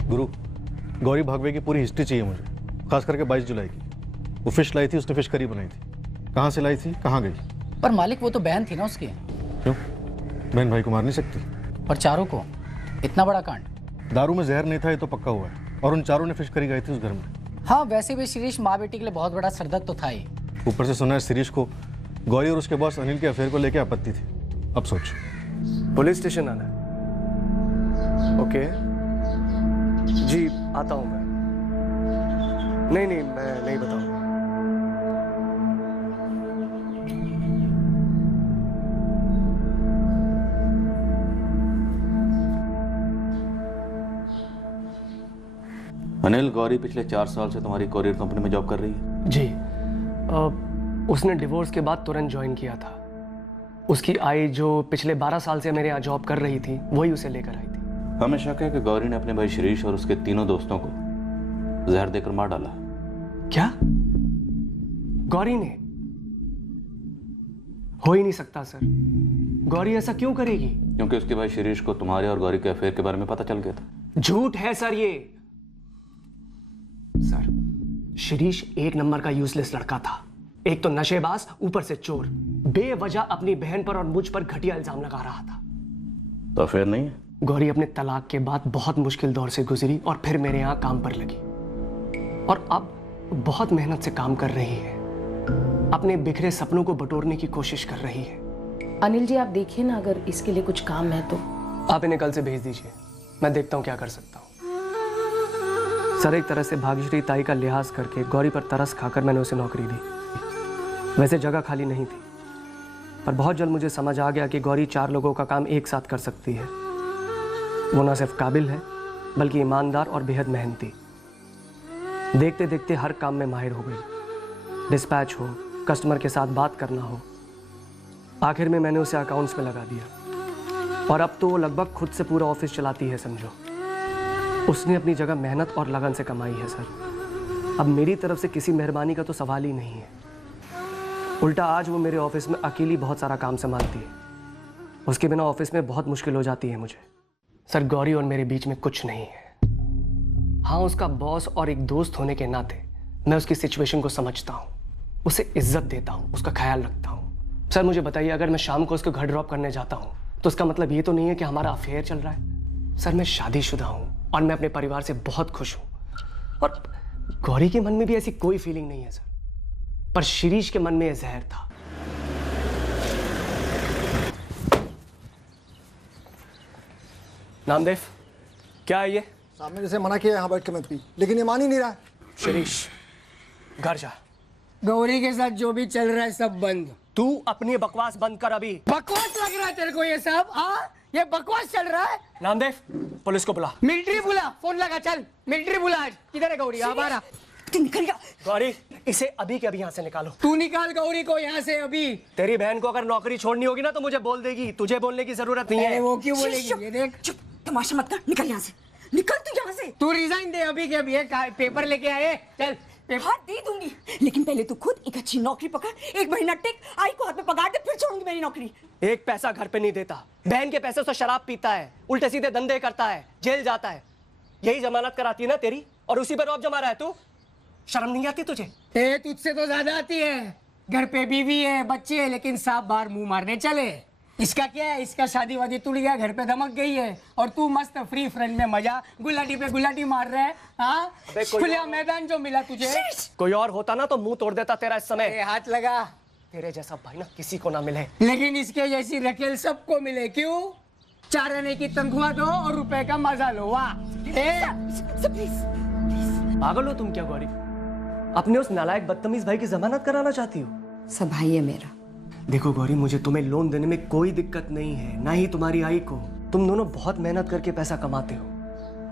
गुरु, गौरी भागवे की पूरी हिस्ट्री चाहिए मुझे, खास करके 22 जुलाई की। वो फिश लाई थी, उसने फिश करी बनाई थी, कहाँ से लाई थी, कहाँ गई? पर मालिक वो तो बहन थी ना उसकी। क्यों? बहन भाई को मार नहीं सकती? पर चारों को? इतना बड़ा कांड। दारू में जहर नहीं था ये तो पक्का हुआ है, और उन चारों ने फिश करी गई थी उस घर में। हाँ वैसे भी शिरीष माँ बेटी के लिए बहुत बड़ा सरदर्द तो था ही। ऊपर से सुना है शिरीष को गौरी और उसके बॉस अनिल के अफेयर को लेकर आपत्ति थी। अब सोच। पुलिस स्टेशन आना है। ओके जी, आता हूँ मैं। नहीं मैं नहीं बताऊंगा। अनिल, गौरी पिछले 4 साल से तुम्हारी कोरियर कंपनी में जॉब कर रही है? जी। उसने डिवोर्स के बाद तुरंत ज्वाइन किया था। उसकी आई जो पिछले 12 साल से मेरे यहाँ जॉब कर रही थी वही उसे लेकर आई थी। हमें शक है कि गौरी ने अपने भाई शिरीष और उसके तीनों दोस्तों को जहर देकर मार डाला। क्या? गौरी ने? हो ही नहीं सकता सर, गौरी ऐसा क्यों करेगी? क्योंकि उसके भाई शिरीष को तुम्हारे और गौरी के अफेयर के बारे में पता चल गया था। झूठ है सर ये। सर शिरीष एक नंबर का यूजलेस लड़का था, एक तो नशेबाज, ऊपर से चोर, बेवजह अपनी बहन पर और मुझ पर घटिया इल्जाम लगा रहा था। तो अफेयर नहीं है? गौरी अपने तलाक के बाद बहुत मुश्किल दौर से गुजरी और फिर मेरे यहाँ काम पर लगी, और अब बहुत मेहनत से काम कर रही है, अपने बिखरे सपनों को बटोरने की कोशिश कर रही है। अनिल जी आप देखिए ना, अगर इसके लिए कुछ काम है तो आप इन्हें कल से भेज दीजिए, मैं देखता हूँ क्या कर सकता हूँ। सर एक तरह से भाग्यश्री ताई का लिहाज करके गौरी पर तरस खाकर मैंने उसे नौकरी दी। वैसे जगह खाली नहीं थी, पर बहुत जल्द मुझे समझ आ गया कि गौरी 4 लोगों का काम एक साथ कर सकती है। वो न सिर्फ काबिल है बल्कि ईमानदार और बेहद मेहनती। देखते देखते हर काम में माहिर हो गई, डिस्पैच हो, कस्टमर के साथ बात करना हो। आखिर में मैंने उसे अकाउंट्स में लगा दिया, और अब तो वो लगभग खुद से पूरा ऑफिस चलाती है समझो। उसने अपनी जगह मेहनत और लगन से कमाई है सर। अब मेरी तरफ से किसी मेहरबानी का तो सवाल ही नहीं है। उल्टा आज वो मेरे ऑफिस में अकेली बहुत सारा काम संभालती है, उसके बिना ऑफिस में बहुत मुश्किल हो जाती है मुझे। सर गौरी और मेरे बीच में कुछ नहीं है। हाँ उसका बॉस और एक दोस्त होने के नाते मैं उसकी सिचुएशन को समझता हूँ, उसे इज्जत देता हूँ, उसका ख्याल रखता हूँ। सर मुझे बताइए, अगर मैं शाम को उसको घर ड्रॉप करने जाता हूँ तो उसका मतलब ये तो नहीं है कि हमारा अफेयर चल रहा है। सर मैं शादीशुदा हूँ और मैं अपने परिवार से बहुत खुश हूँ, और गौरी के मन में भी ऐसी कोई फीलिंग नहीं है सर, पर शिरीष के मन में यह जहर था। नामदेव, क्या है ये? सामने जैसे मना किया यहाँ बैठ के मत पी, लेकिन ये मान ही नहीं रहा है। शिरीष, घर जा। गौरी के साथ जो भी चल रहा है सब बंद। तू अपनी बकवास बंद कर अभी। बकवास लग रहा है तेरे को ये सब? हाँ, ये बकवास चल रहा है। नामदेव, पुलिस को बुला। मिलिट्री बुला, फोन लगा, चल मिलिट्री बुला। आज किधर है गौरी? अब आ रहा। तू निकल गया। गौरी, इसे अभी के अभी यहाँ से निकालो। तू निकाल गौरी को यहाँ से अभी। तेरी बहन को अगर नौकरी छोड़नी होगी ना तो मुझे बोल देगी, तुझे बोलने की जरूरत नहीं है। वो क्यों बोलेगी? ये देख, चुप, तमाशा मत कर, निकल यहाँ से, निकल तू यहाँ से। तू रिजाइन दे अभी के अभी। पेपर लेके आए, चल। हाँ दे दूंगी, लेकिन पहले तू खुद एक अच्छी नौकरी पकड़, 1 महीना टेक, आई को हाथ में पगार दे, फिर छोड़ूंगी मेरी नौकरी। एक पैसा घर पे नहीं देता, बहन के पैसे से शराब पीता है, उल्टे सीधे धंधे करता है, जेल जाता है। यही जमानत कराती है ना तेरी, और उसी पर रौब जमा रहा है तू। शर्म नहीं आती तुझे? तुझसे तो ज्यादा आती है। घर पे बीवी है, बच्चे है, लेकिन सांप बाहर मुंह मारने चले। इसका क्या है? इसका शादी वादी टूट गया, घर पे धमक गई है, और तू मस्त फ्री फ्रेंड में मजा गुलाटी पे गुलाटी मार रहे है। हाँ, खुला मैदान जो मिला तुझे। कोई और होता ना तो मुंह तोड़ देता तेरा इस समय। हाथ लगा। तेरे जैसा भाई ना किसी को ना मिले, लेकिन इसके जैसी रखेल सबको मिले। क्यों? 4 आने की तनख्वाह दो और रुपए का मजा लो। वाह, पागल हो तुम क्या गौरी? अपने उस नालायक बदतमीज भाई की जमानत कराना चाहती हो? सब भाई है मेरा। देखो गौरी, मुझे तुम्हें लोन देने में कोई दिक्कत नहीं है, ना ही तुम्हारी आई को। तुम दोनों बहुत मेहनत करके पैसा कमाते हो,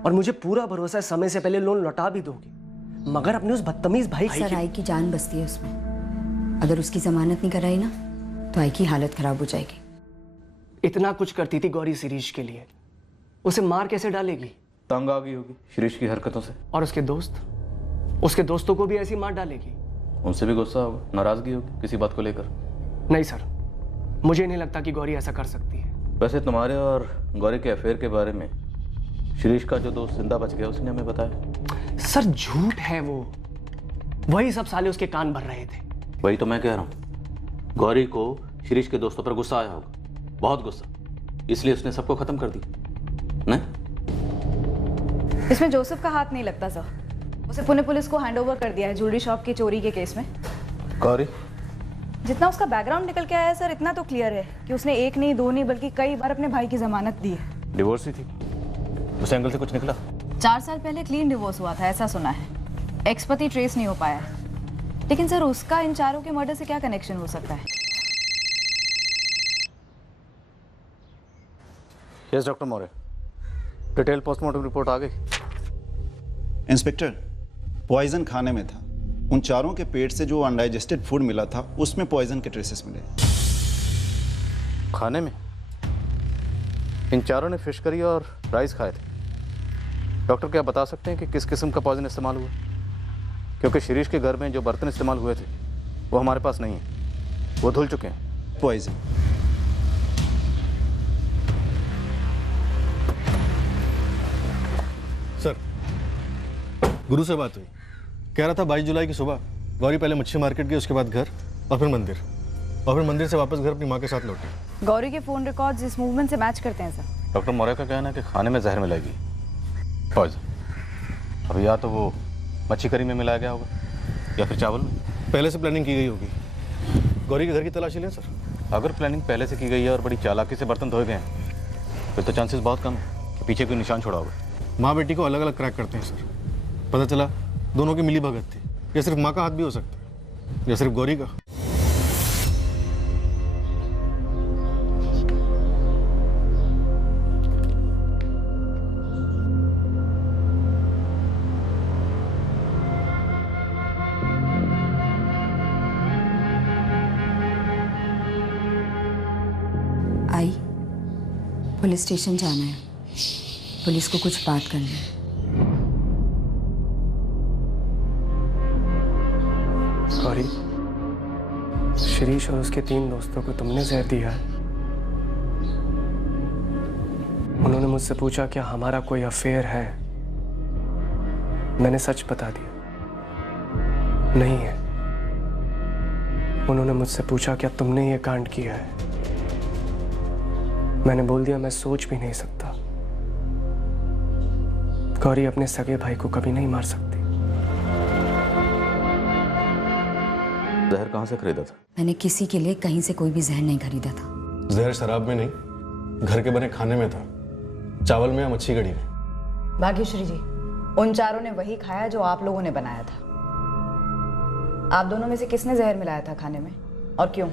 और मुझे पूरा भरोसा है समय से पहले लोन लौटा भी दोगे। मगर अपने उस बदतमीज भाई सर, आई की जान बसती है उसमें। अगर उसकी जमानत नहीं कराई ना तो आई की हालत खराब हो जाएगी। इतना कुछ करती थी गौरी शिरीष के लिए, उसे मार कैसे डालेगी? तंग आ गई होगी शिरीष की हरकतों से। और उसके दोस्त, उसके दोस्तों को भी ऐसी मार डालेगी। उनसे भी गुस्सा होगा, नाराजगी होगी किसी बात को लेकर। नहीं सर, मुझे नहीं लगता कि गौरी ऐसा कर सकती है। वैसे तुम्हारे और गौरी के अफेयर के बारे में शिरीष का जो दोस्त जिंदा बच गया उसने हमें बताया। सर झूठ है वो, वही सब साले उसके कान भर रहे थे। वही तो मैं कह रहा हूँ, गौरी को शिरीष के दोस्तों पर गुस्सा आया होगा, बहुत गुस्सा, इसलिए उसने सबको खत्म कर दिया। नहीं, इसमें जोसेफ का हाथ नहीं लगता सर। उसे पुणे पुलिस को हैंडओवर कर दिया है ज्वेलरी शॉप की चोरी के केस में। गौरी, जितना उसका बैकग्राउंड निकल के आया है सर, इतना तो क्लियर है कि उसने 1 नहीं 2 नहीं बल्कि कई बार अपने भाई की जमानत दी है। डिवोर्स ही थी, उस एंगल से कुछ निकला? 4 साल पहले क्लीन डिवोर्स हुआ था, ऐसा सुना है। एक्स पति ट्रेस नहीं हो पाया, लेकिन सर उसका इन चारों के मर्डर से क्या कनेक्शन हो सकता है? Yes doctor Maurya, detail postmortem report आ गई। इंस्पेक्टर, पॉइजन खाने में था। उन चारों के पेट से जो अनडाइजेस्टेड फूड मिला था उसमें पॉइजन के ट्रेसेस मिले। खाने में? इन चारों ने फिश करी और राइस खाए थे। डॉक्टर क्या बता सकते हैं कि किस किस्म का पॉइजन इस्तेमाल हुआ? क्योंकि शिरीष के घर में जो बर्तन इस्तेमाल हुए थे वो हमारे पास नहीं है, वो धुल चुके हैं। पॉइजन। सर, गुरु से बात हुई, कह रहा था 22 जुलाई की सुबह गौरी पहले मच्छी मार्केट गई, उसके बाद घर, और फिर मंदिर, और फिर मंदिर से वापस घर अपनी माँ के साथ लौटी। गौरी के फोन रिकॉर्ड्स इस मूवमेंट से मैच करते हैं सर। डॉक्टर मौर्य का कहना है कि खाने में जहर मिलाएगी, पॉइजन। अब या तो वो मच्छी करी में मिलाया गया होगा या फिर चावल में। पहले से प्लानिंग की गई होगी। गौरी के घर की तलाशी लें सर। अगर प्लानिंग पहले से की गई है और बड़ी चालाकी से बर्तन धोए गए हैं फिर तो चांसेस बहुत कम है कि पीछे कोई निशान छोड़ा होगा। माँ बेटी को अलग अलग क्रैक करते हैं सर। पता चला दोनों की मिली भगत थी, या सिर्फ माँ का हाथ भी हो सकता है, या सिर्फ गौरी का। आई, पुलिस स्टेशन जाना है, पुलिस को कुछ बात करनी है। गौरी, शिरीष और उसके 3 दोस्तों को तुमने जहर दिया है। उन्होंने मुझसे पूछा क्या हमारा कोई अफेयर है, मैंने सच बता दिया। नहीं है। उन्होंने मुझसे पूछा क्या तुमने ये कांड किया है। मैंने बोल दिया मैं सोच भी नहीं सकता। गौरी अपने सगे भाई को कभी नहीं मार सकती। जहर कहाँ से खरीदा था? मैंने किसी के लिए कहीं से कोई भी जहर नहीं खरीदा था। जहर शराब में नहीं, घर के बने खाने में था, चावल में या मच्छी कड़ी में। भाग्यश्री जी, उन चारों ने वही खाया जो आप लोगों ने बनाया था। आप दोनों में से किसने जहर मिलाया था खाने में और क्यों?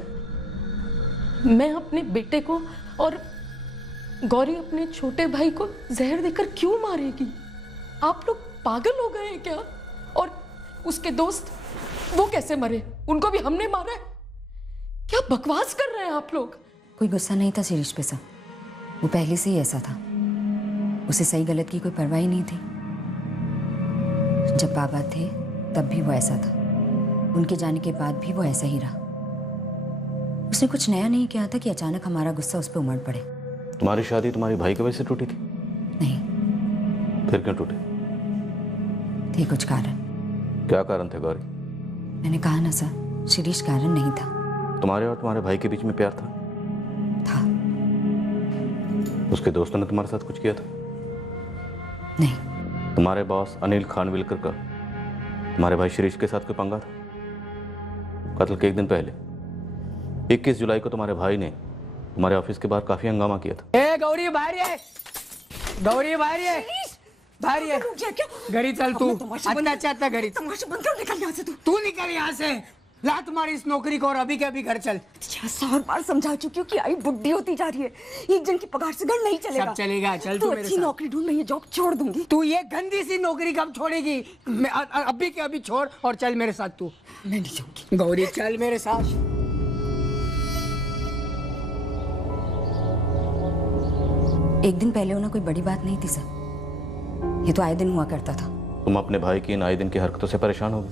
मैं अपने बेटे को और गौरी अपने छोटे भाई को जहर देकर क्यों मारेगी? आप लोग पागल हो गए हैं क्या? और उसके दोस्त वो कैसे मरे? उनको भी हमने मारा है? क्या बकवास कर रहे हैं आप लोग? कोई गुस्सा नहीं था शिरीष पे सर, वो पहले से ही ऐसा था। उसे सही गलत की कोई परवाह ही नहीं थी। जब बाबा थे तब भी वो ऐसा था, उनके जाने के बाद भी वो ऐसा ही रहा। उसने कुछ नया नहीं किया था कि अचानक हमारा गुस्सा उस पर उमड़ पड़े। तुम्हारी शादी तुम्हारी भाई की वजह से टूटी थी? नहीं। फिर क्यों टूटी? थे कुछ कारण। क्या कारण थे गौरी? मैंने कहा ना सर, शिरीष कारण नहीं था। तुम्हारे और तुम्हारे भाई के बीच में प्यार था? उसके दोस्तों ने तुम्हारे साथ कुछ किया था? नहीं। तुम्हारे बॉस अनिल खानविलकर का तुम्हारे भाई शिरीष के साथ कोई पंगा था? कत्ल के एक दिन पहले 21 जुलाई को तुम्हारे भाई ने तुम्हारे ऑफिस के बाहर काफी हंगामा किया था। ए गौरी बाहर है, गौरी बाहर है, बाहर है। घरी चल तू, अच्छा घरी। तमाशा बंद कर, निकल यहाँ से तू निकल यहाँ से। ला तुम्हारी इस नौकरी को और अभी के अभी घर चल। 600 बार समझा चुकी हूँ कि आई बुढ़ी होती जा रही है, एक जन की पगार से घर नहीं चलेगा। सब चलेगा, चल तू तू मेरे अच्छी साथ। नौकरी ढूंढ, मैं ये जॉब छोड़ दूंगी। तू ये गंदी सी नौकरी कब छोड़ेगी? मैं अभी के अभी छोड़ और चल मेरे साथ तू। मैं नहीं जाऊंगी। गौरी चल मेरे साथ। एक दिन पहले होना कोई बड़ी बात नहीं थी सर, ये तो आए दिन हुआ करता था। तुम अपने भाई की इन आए दिन की हरकतों से परेशान हो गए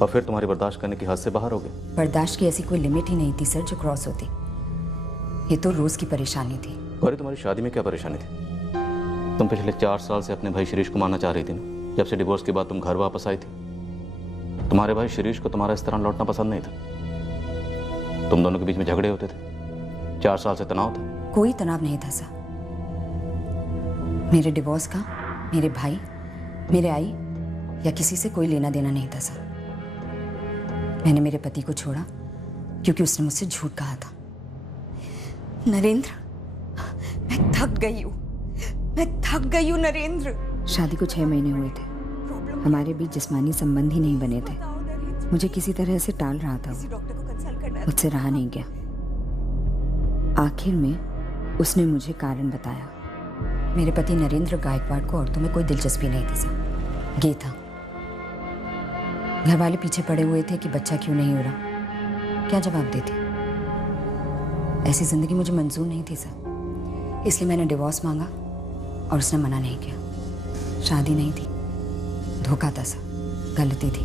और फिर तुम्हारी बर्दाश्त करने की हद से बाहर हो गए। बर्दाश्त की ऐसी कोई लिमिट ही नहीं थी सर जो क्रॉस होती। ये तो रोज की परेशानी थी। गौरी तुम्हारी शादी में क्या परेशानी थी? तुम पिछले 4 साल से अपने भाई शिरीष को मारना चाह रही थी ना। जब से डिवोर्स के बाद तुम घर वापस आई थी, तुम्हारे भाई शिरीष को तुम्हारा इस तरह लौटना पसंद नहीं था। तुम दोनों के बीच में झगड़े होते थे, 4 साल से तनाव था। कोई तनाव नहीं था सर। मेरे डिवोर्स का मेरे भाई, मेरे आई या किसी से कोई लेना देना नहीं था सर। मैंने मेरे पति को छोड़ा क्योंकि उसने मुझसे झूठ कहा था। नरेंद्र, मैं थक गई हूँ, मैं थक गई हूँ नरेंद्र। शादी को 6 महीने हुए थे, हमारे बीच जिस्मानी संबंध ही नहीं बने थे। मुझे किसी तरह से टाल रहा था वो, मुझसे रहा नहीं गया। आखिर में उसने मुझे कारण बताया। मेरे पति नरेंद्र गायकवाड़ को औरतों में कोई दिलचस्पी नहीं थी सर, गे था। घर वाले पीछे पड़े हुए थे कि बच्चा क्यों नहीं हो रहा। क्या जवाब देते? ऐसी जिंदगी मुझे मंजूर नहीं थी सर, इसलिए मैंने डिवोर्स मांगा और उसने मना नहीं किया। शादी नहीं थी, धोखा था सर, गलती थी,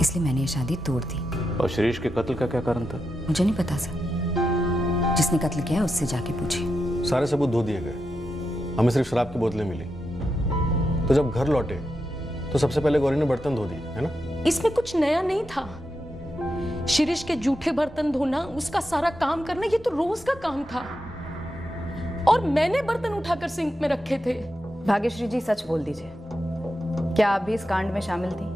इसलिए मैंने ये शादी तोड़ दी। और शिरीष के कत्ल का क्या कारण था? मुझे नहीं पता सर, जिसने कत्ल किया उससे जाके पूछिए। सारे सबूत धो दिए गए, हमें सिर्फ शराब की बोतलें मिली। तो जब घर लौटे तो सबसे पहले गौरी ने बर्तन धो दिए, है ना? इसमें कुछ नया नहीं था। शिरीष के जूठे बर्तन धोना, उसका सारा काम करना, ये तो रोज का काम था। और मैंने बर्तन उठाकर सिंक में रखे थे। भाग्यश्री जी सच बोल दीजिए, क्या आप भी इस कांड में शामिल थी?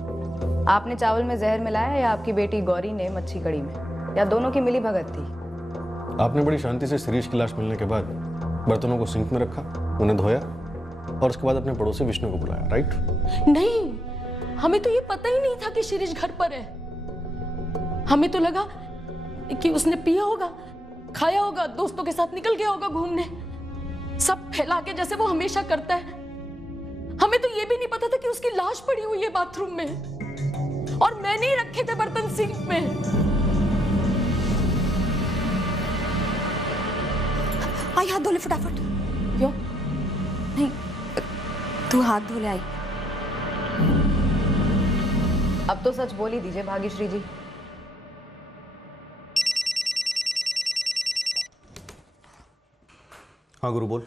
आपने चावल में जहर मिलाया या आपकी बेटी गौरी ने मच्छी कड़ी में, या दोनों की मिली भगत थी? आपने बड़ी शांति से शिरीष की लाश मिलने के बाद बर्तनों को सिंक में रखा, उन्हें धोया और उसके बाद अपने पड़ोसी विष्णु को बुलाया, राइट? नहीं, हमें तो ये पता ही नहीं था कि शिरीष घर पर है। हमें तो लगा कि उसने पिया होगा, खाया होगा, दोस्तों के साथ निकल गया होगा घूमने, सब फैला के जैसे वो हमेशा करता है। हमें तो ये भी नहीं पता था कि उसकी लाश पड़ी हुई है बाथरूम में और मैंने ही रखे थे बर्तन सिंक में। आई हाथ धो ले फटाफट। क्यों? नहीं, तू हाथ धो ले आई। अब तो सच बोल ही दीजिए भाग्यश्री जी। हाँ गुरु बोल।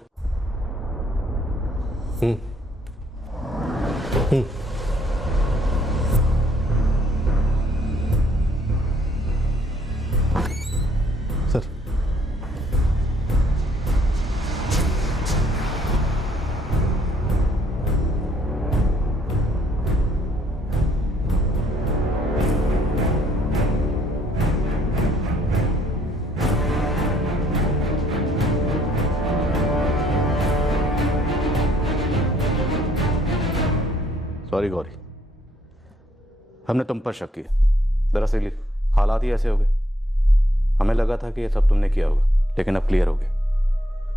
सॉरी गौरी, हमने तुम पर शक किया। दरअसल हालात ही ऐसे हो गए। हमें लगा था कि ये सब तुमने किया होगा, लेकिन अब क्लियर हो गया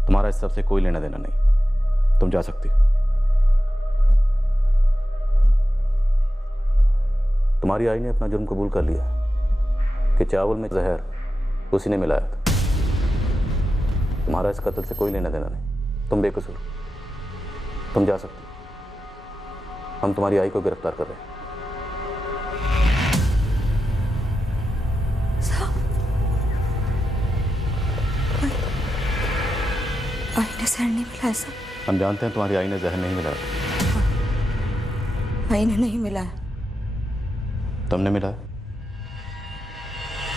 तुम्हारा इस सब से कोई लेना देना नहीं। तुम जा सकती हो। तुम्हारी आई ने अपना जुर्म कबूल कर लिया कि चावल में जहर उसी ने मिलाया था। तुम्हारा इस कत्ल से कोई लेना देना नहीं, तुम बेकसूर। तुम जा सकती हो। हम तुम्हारी आई को गिरफ्तार कर रहे हैं। आई ने जहर नहीं मिलाया सर। हम जानते हैं तुम्हारी आई ने जहर नहीं मिलाया। आई ने नहीं मिलाया। तुमने मिलाया?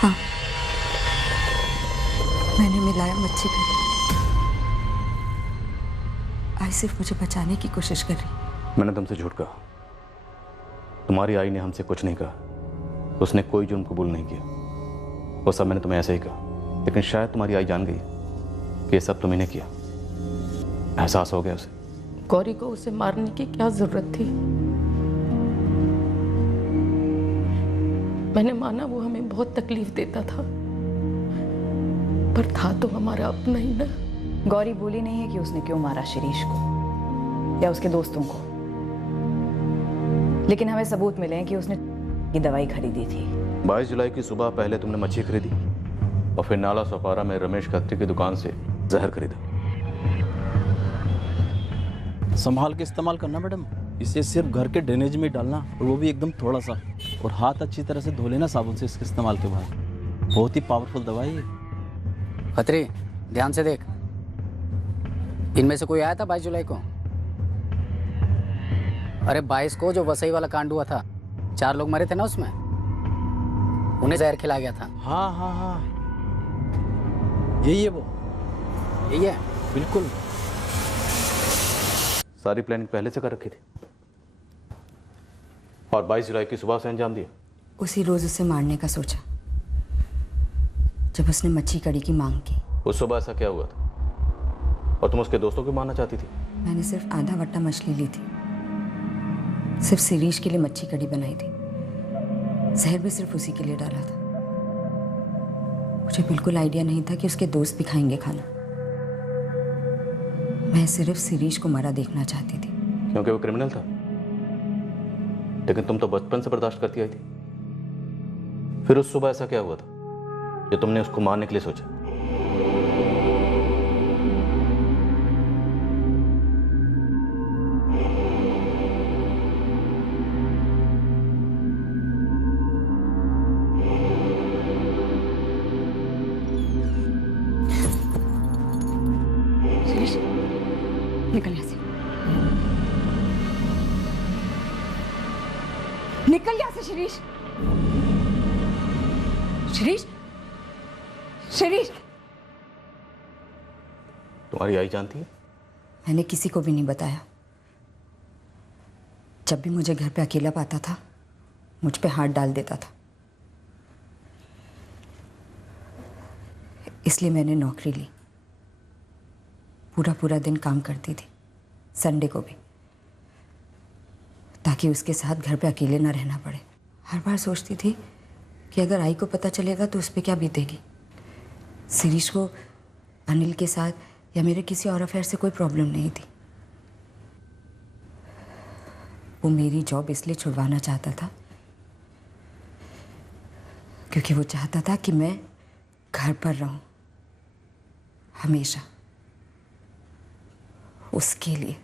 हाँ, मैंने मिलाया मच्छी करी। आई सिर्फ मुझे बचाने की कोशिश कर रही। मैंने तुमसे झूठ कहा। तुम्हारी आई ने हमसे कुछ नहीं कहा। उसने कोई जुर्म कबूल नहीं किया। वो सब मैंने तुम्हें ऐसे ही कहा, लेकिन शायद तुम्हारी आई जान गई कि ये सब तुमने किया। एहसास हो गया उसे। गौरी को उसे मारने की क्या जरूरत थी? मैंने माना वो हमें बहुत तकलीफ देता था, पर था तो हमारा अपना ही ना। गौरी बोली नहीं है कि उसने क्यों मारा शिरीष को या उसके दोस्तों को, लेकिन हमें सबूत मिले हैं कि उसने की दवाई खरीदी थी। 22 जुलाई की सुबह पहले तुमने मच्छी खरीदी और फिर नाला सोपारा में रमेश खत्री की दुकान से जहर खरीदा। संभाल के इस्तेमाल करना मैडम, इसे सिर्फ घर के ड्रेनेज में डालना, और वो भी एकदम थोड़ा सा, और हाथ अच्छी तरह से धो लेना साबुन से इसके इस्तेमाल के बाद। बहुत ही पावरफुल दवाई है। खत्री, ध्यान से देख। इनमें से कोई आया था 22 जुलाई को? अरे 22 को जो वसई वाला कांड हुआ था, 4 लोग मरे थे ना उसमें, उन्हें जहर खिलाया गया था। हाँ हाँ हाँ, यही है वो, यही है बिल्कुल। सारी प्लानिंग पहले से कर रखी थी और 22 जुलाई की सुबह से अंजाम दिया। उसी रोज उसे मारने का सोचा जब उसने मच्छी कड़ी की मांग की। उस सुबह ऐसा क्या हुआ था और तुम उसके दोस्तों को मारना चाहती थी? मैंने सिर्फ आधा वट्टा मछली ली थी, सिर्फ शिरीष के लिए मच्छी कड़ी बनाई थी। जहर भी सिर्फ उसी के लिए डाला था। मुझे बिल्कुल आइडिया नहीं था कि उसके दोस्त भी खाएंगे खाना। मैं सिर्फ शिरीष को मरा देखना चाहती थी। क्योंकि वो क्रिमिनल था, लेकिन तुम तो बचपन से बर्दाश्त करती आई थी। फिर उस सुबह ऐसा क्या हुआ था जो तुमने उसको मारने के लिए सोचा? निकल यहाँ से, निकल यहाँ से शिरीष। शिरीष, शिरीष। तुम्हारी आई जानती है? मैंने किसी को भी नहीं बताया। जब भी मुझे घर पे अकेला पाता था, मुझ पे हाथ डाल देता था। इसलिए मैंने नौकरी ली। पूरा पूरा दिन काम करती थी, संडे को भी, ताकि उसके साथ घर पे अकेले ना रहना पड़े। हर बार सोचती थी कि अगर आई को पता चलेगा तो उस पर क्या बीतेगी। शिरीष को अनिल के साथ या मेरे किसी और अफेयर से कोई प्रॉब्लम नहीं थी। वो मेरी जॉब इसलिए छुड़वाना चाहता था क्योंकि वो चाहता था कि मैं घर पर रहूं हमेशा। उसके लिए,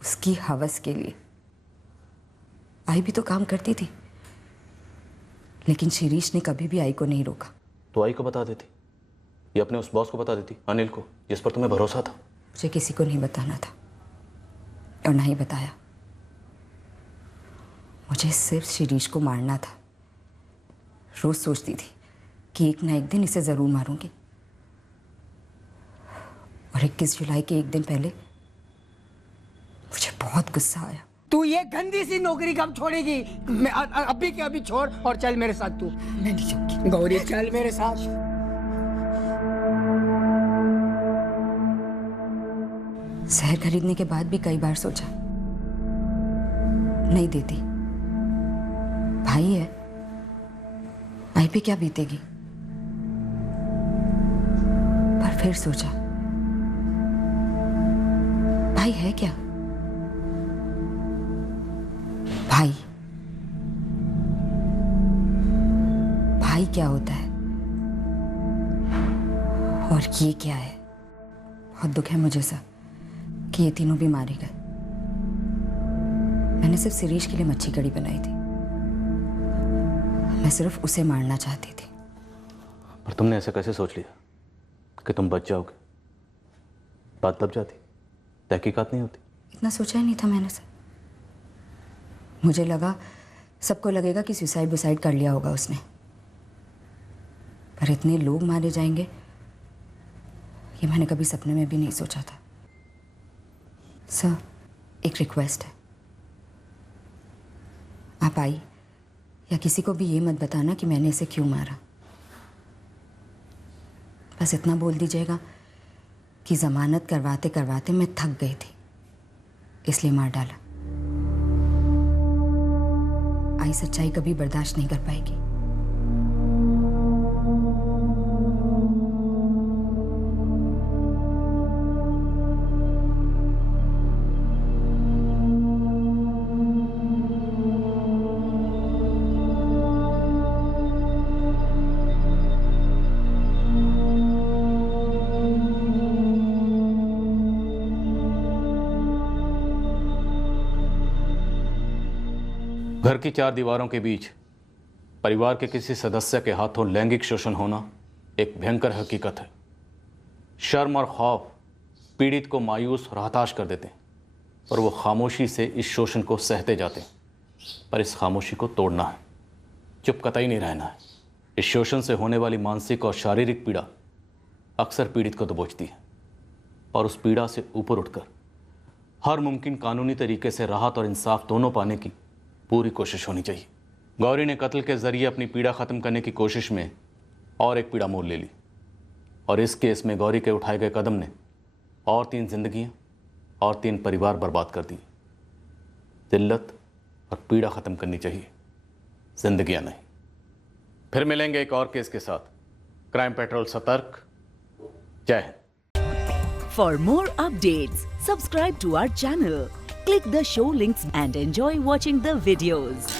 उसकी हवस के लिए। आई भी तो काम करती थी, लेकिन शिरीष ने कभी भी आई को नहीं रोका। तो आई को बता देती या अपने उस बॉस को बता देती, अनिल को, जिस पर तुम्हें भरोसा था। मुझे किसी को नहीं बताना था और ना ही बताया। मुझे सिर्फ शिरीष को मारना था। रोज सोचती थी कि एक ना एक दिन इसे जरूर मारूंगी। और 21 जुलाई के एक दिन पहले मुझे बहुत गुस्सा आया। तू ये गंदी सी नौकरी कब छोड़ेगी? मैं अभी के अभी छोड़ और चल मेरे साथ। तू मैं नहीं जाऊंगी। गौरी चल मेरे साथ। शहर खरीदने के बाद भी कई बार सोचा नहीं देती। भाई है, भाई पे क्या बीतेगी। पर फिर सोचा, भाई है क्या? भाई भाई क्या होता है और ये क्या है? बहुत दुख है मुझे सर कि ये तीनों भी मारे गए। मैंने सिर्फ शिरीष के लिए मच्छी कड़ी बनाई थी। मैं सिर्फ उसे मारना चाहती थी। पर तुमने ऐसा कैसे सोच लिया कि तुम बच जाओगे? बात दब जाती, तहकीकात नहीं होती। इतना सोचा ही नहीं था मैंने सर। मुझे लगा सबको लगेगा कि सुसाइड वुसाइड कर लिया होगा उसने, पर इतने लोग मारे जाएंगे ये मैंने कभी सपने में भी नहीं सोचा था। सर, एक रिक्वेस्ट है, आप आई या किसी को भी ये मत बताना कि मैंने इसे क्यों मारा। बस इतना बोल दीजिएगा कि जमानत करवाते करवाते मैं थक गई थी, इसलिए मार डाला। आई सच्चाई कभी बर्दाश्त नहीं कर पाएगी। घर की चार दीवारों के बीच परिवार के किसी सदस्य के हाथों लैंगिक शोषण होना एक भयंकर हकीकत है। शर्म और खौफ पीड़ित को मायूस और हताश कर देते हैं और वो खामोशी से इस शोषण को सहते जाते हैं। पर इस खामोशी को तोड़ना है, चुप कतई नहीं रहना है। इस शोषण से होने वाली मानसिक और शारीरिक पीड़ा अक्सर पीड़ित को दबोचती है और उस पीड़ा से ऊपर उठकर हर मुमकिन कानूनी तरीके से राहत और इंसाफ दोनों पाने की पूरी कोशिश होनी चाहिए। गौरी ने कत्ल के जरिए अपनी पीड़ा खत्म करने की कोशिश में और एक पीड़ा मोल ले ली और इस केस में गौरी के उठाए गए कदम ने और 3 जिंदगियां और 3 परिवार बर्बाद कर दिए। जिल्लत और पीड़ा खत्म करनी चाहिए, जिंदगियां नहीं। फिर मिलेंगे एक और केस के साथ। क्राइम पेट्रोल सतर्क। जय Hind. For more updates, subscribe to our channel, click the show links and enjoy watching the videos.